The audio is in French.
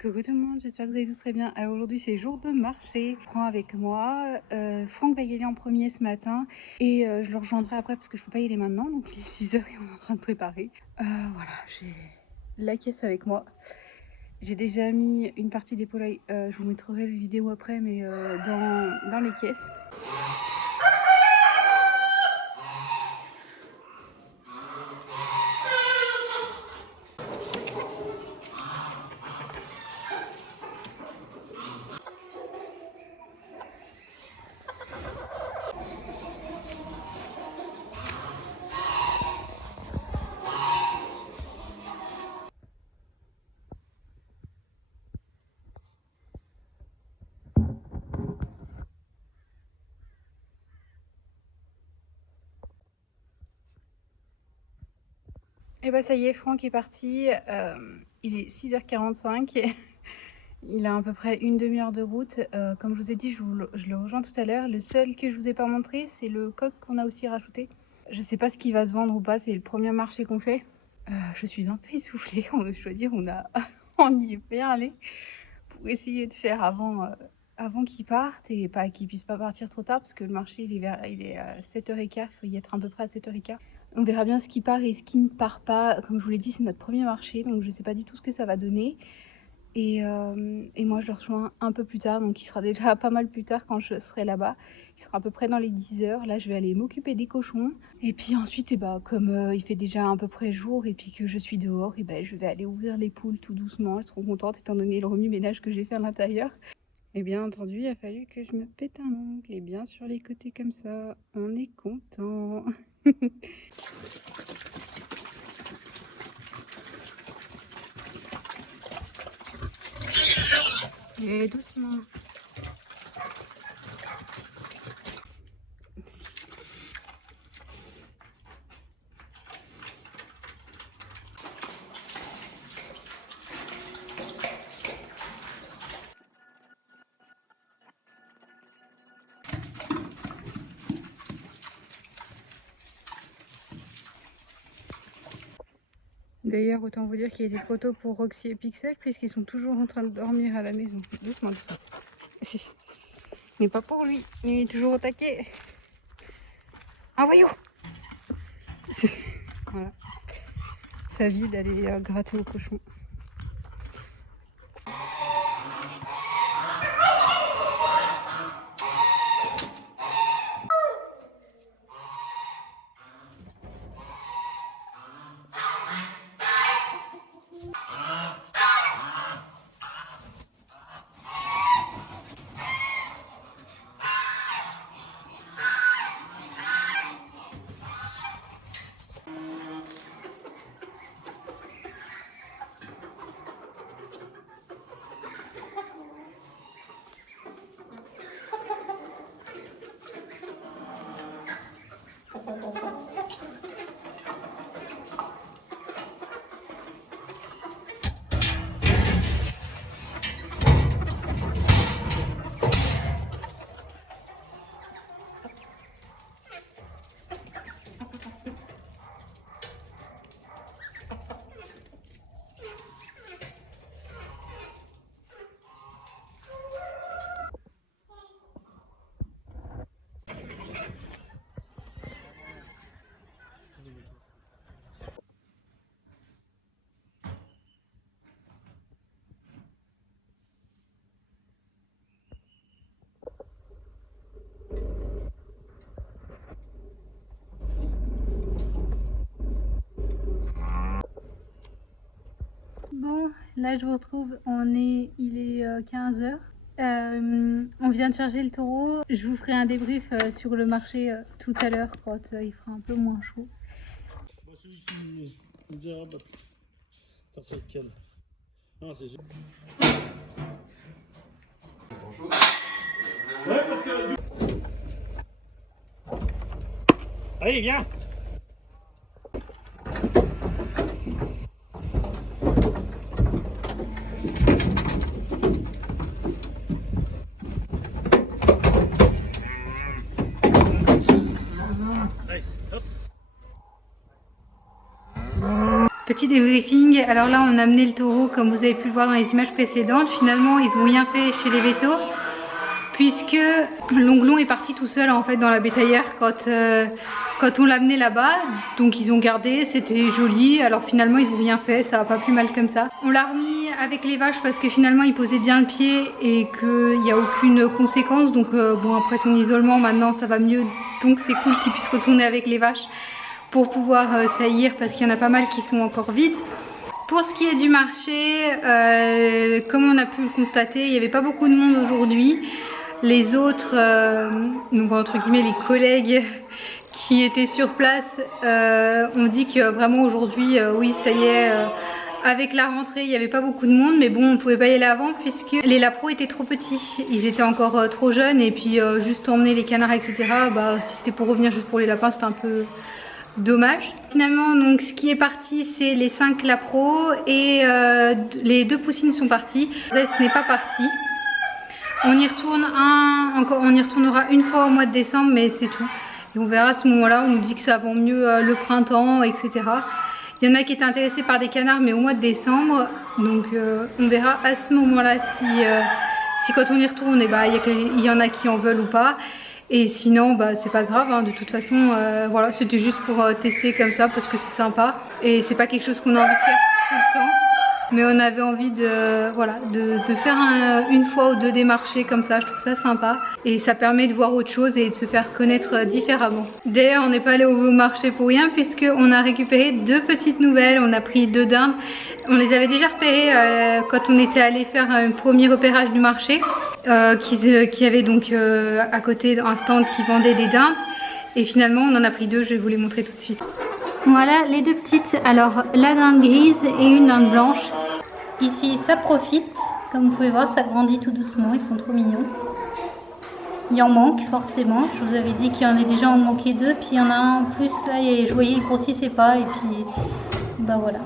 Coucou tout le monde, j'espère que vous allez tous très bien. Alors aujourd'hui c'est jour de marché. Je prends avec moi. Franck va y aller en premier ce matin et je le rejoindrai après parce que je peux pas y aller maintenant. Donc il est 6h et on est en train de préparer. Voilà, j'ai la caisse avec moi. J'ai déjà mis une partie des poulailles. Je vous mettrai les vidéos après, mais dans les caisses. Et bah ça y est, Franck est parti. Il est 6h45. Il a à peu près une demi-heure de route. Comme je vous ai dit, je le rejoins tout à l'heure. Le seul que je vous ai pas montré, c'est le coq qu'on a aussi rajouté. Je sais pas ce qui va se vendre ou pas, c'est le premier marché qu'on fait. Je suis un peu essoufflée, je dois dire, on y est bien allé pour essayer de faire avant qu'il parte et pas qu'il puisse pas partir trop tard parce que le marché il est à 7h15, il faut y être à peu près à 7h15. On verra bien ce qui part et ce qui ne part pas. Comme je vous l'ai dit, c'est notre premier marché, donc je sais pas du tout ce que ça va donner. Et moi, je le rejoins un peu plus tard, donc il sera déjà pas mal plus tard quand je serai là-bas. Il sera à peu près dans les 10h. Là, je vais aller m'occuper des cochons. Et puis ensuite, comme il fait déjà à peu près jour et puis que je suis dehors, je vais aller ouvrir les poules tout doucement. Elles seront contentes étant donné le remue-ménage que j'ai fait à l'intérieur. Et bien entendu, il a fallu que je me pète un ongle. Et bien sur les côtés comme ça, on est content. Et doucement. D'ailleurs, autant vous dire qu'il était trop tôt pour Roxy et Pixel puisqu'ils sont toujours en train de dormir à la maison. Doucement, doucement. Mais pas pour lui, il est toujours au taquet. Un voyou. Voilà, sa vie d'aller gratter au cochon. Bon, là je vous retrouve, il est 15h. On vient de charger le taureau. Je vous ferai un débrief sur le marché tout à l'heure quand il fera un peu moins chaud. Moi, celui qui me dira, bah, attends, c'est lequel? Non, c'est sûr. Bonjour. Ouais, parce que. Allez, viens! débriefing. Alors là, on a amené le taureau, comme vous avez pu le voir dans les images précédentes. Finalement, ils n'ont rien fait chez les vétos, puisque l'onglon est parti tout seul en fait dans la bétaillère quand on l'a amené là-bas. Donc ils ont gardé, c'était joli. Alors finalement, ils n'ont rien fait, ça va pas plus mal comme ça. On l'a remis avec les vaches parce que finalement, il posait bien le pied et qu'il n'y a aucune conséquence. Donc bon, après son isolement, maintenant, ça va mieux. Donc c'est cool qu'il puisse retourner avec les vaches pour pouvoir saillir, parce qu'il y en a pas mal qui sont encore vides. Pour ce qui est du marché, comme on a pu le constater, il n'y avait pas beaucoup de monde aujourd'hui. Les autres, donc entre guillemets les collègues qui étaient sur place, ont dit que vraiment aujourd'hui, oui ça y est, avec la rentrée il n'y avait pas beaucoup de monde, mais bon on ne pouvait pas y aller avant puisque les lapros étaient trop petits, ils étaient encore trop jeunes, et puis juste emmener les canards etc, bah, si c'était pour revenir juste pour les lapins c'était un peu dommage. Finalement donc ce qui est parti c'est les 5 lapros et les 2 poussines sont parties, le reste n'est pas parti. On y retournera une fois au mois de décembre, mais c'est tout. Et on verra à ce moment-là, on nous dit que ça vend mieux le printemps, etc. Il y en a qui étaient intéressés par des canards, mais au mois de décembre. Donc on verra à ce moment-là si quand on y retourne, il y en a qui en veulent ou pas. Et sinon, bah, c'est pas grave, hein. De toute façon, voilà, c'était juste pour tester comme ça parce que c'est sympa. Et c'est pas quelque chose qu'on a envie de faire tout le temps. Mais on avait envie de, voilà, de faire une fois ou deux des marchés comme ça, je trouve ça sympa. Et ça permet de voir autre chose et de se faire connaître différemment. D'ailleurs, on n'est pas allé au marché pour rien puisqu'on a récupéré 2 petites nouvelles. On a pris 2 dindes. On les avait déjà repérées quand on était allé faire un premier repérage du marché. Qui avait donc à côté un stand qui vendait des dindes. Et finalement, on en a pris 2, je vais vous les montrer tout de suite. Voilà les 2 petites, alors la dinde grise et une dinde blanche. Ici ça profite, comme vous pouvez voir ça grandit tout doucement, ils sont trop mignons. Il en manque forcément, je vous avais dit qu'il y en a déjà en manqué 2, puis il y en a un en plus là et je voyais il grossissait pas et puis bah voilà.